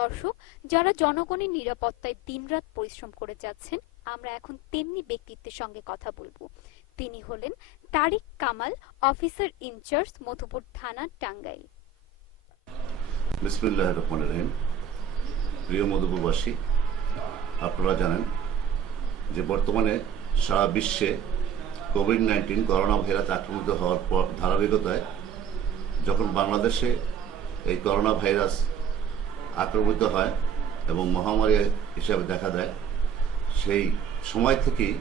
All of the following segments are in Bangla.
দর্শক, যারা জনগণের নিরাপত্তায় দিনরাত পরিশ্রম করে যাচ্ছেন, আমরা এখন তেমনি ব্যক্তিত্বের সঙ্গে কথা বলব। তিনি হলেন Tariq Kamal, officer in charge, Madhupur থানা টাঙ্গাইল। বিসমুল্লাহ রহমান রহিম। প্রিয় মধুপুরবাসী, আপনারা জানেন যে বর্তমানে সারা বিশ্বে কোভিড নাইন্টিন করোনা ভাইরাস আক্রমিত হওয়ার পর ধারাবাহিকতায় যখন বাংলাদেশে এই করোনা ভাইরাস আক্রমিত হয় এবং মহামারী হিসাবে দেখা দেয়। সেই সময় থেকেই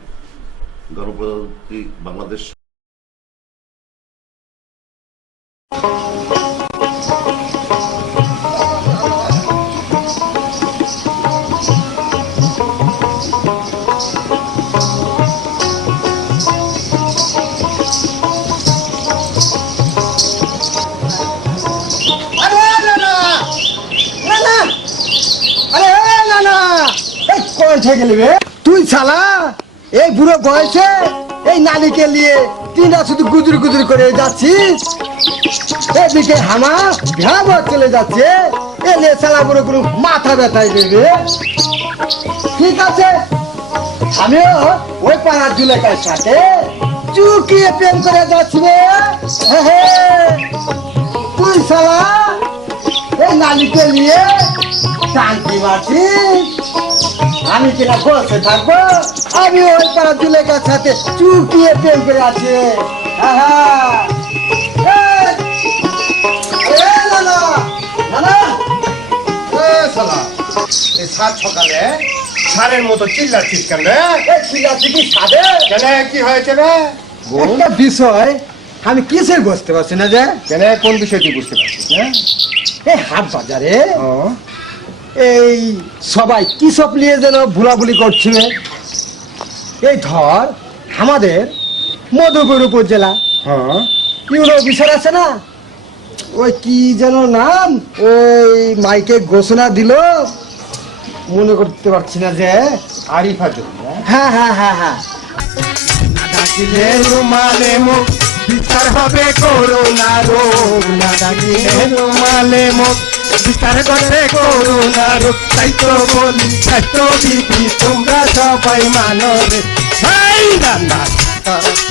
গণপ্রজাতন্ত্রী বাংলাদেশ কোন থেকে গেলি রে তুই শালা, এই বুড়ো বয়সে এই নানিকে নিয়ে তিনটা শুধু গুজুর গুজুর করে যাচ্ছিস? এদিকে হামা ঘাম চলে যাচ্ছে। এ নিয়ে বুড়ো বুড়ো মাথা ব্যথায় দেবে ঠিক আছে, আমিও ওই পাড়ার জুলেকার সাথে চুকিয়ে প্রেম করে যাচ্ছি রে। তুই শালা, এই নালিকে নিয়ে শান্তি মারছিস আমি কিনা বসে থাকব? আমি ওই পাড়া জুলেকার সাথে চুকিয়ে প্রেম করে আছি সাত সকালে সারের মতো চিল্লাচ্ছিস কেন রে? এই চিল্লাচ্ছি কি সাদে? কেন কি হয়েছে রে? একটা বিষয় আমি বুঝতে পারছি না যে? কেন কোন বিষয়টি বুঝতে পারছিস না? এই হাট বাজারে এই সবাই কি সব নিয়ে যেন ভুলাভুলি করছিল? এই ধর আমাদের মধুপুর উপজেলা হ্যাঁ। ইউরো অফিসার আছে না? ওই কি যেন নাম? ওই মাইকে ঘোষণা দিল। মনে করতে পারছি না যে আরিফা হ্যাঁ? হ্যাঁ হ্যাঁ হ্যাঁ ডাকিলে রুমালে মুখ বিচার হবে করোনা রোগ। না ডাকিলে রুমালে মুখ বিচার করে করোনা রোগ তাই তো বলি স্বাস্থ্য বিধি, তোমরা সবাই মানো রে। এই রান্না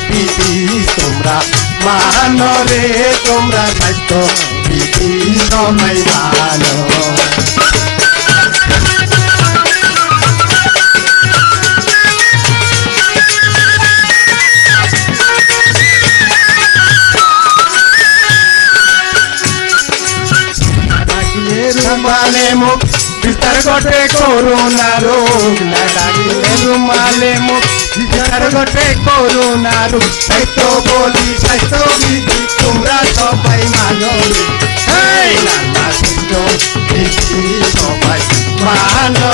বিধি তোমরা মানো রে, তোমরা তো বিধি সবাই মানো। রুমালে মুখ বিস্তার ঘটে করুণা রোগ না ডাকিলে রুমালে মুখ বিস্তার ঘটে করুণা রোগ তাই তো বলি স্বাস্থ্য বিধি তোমরা সবাই মানো। সবাই মানো।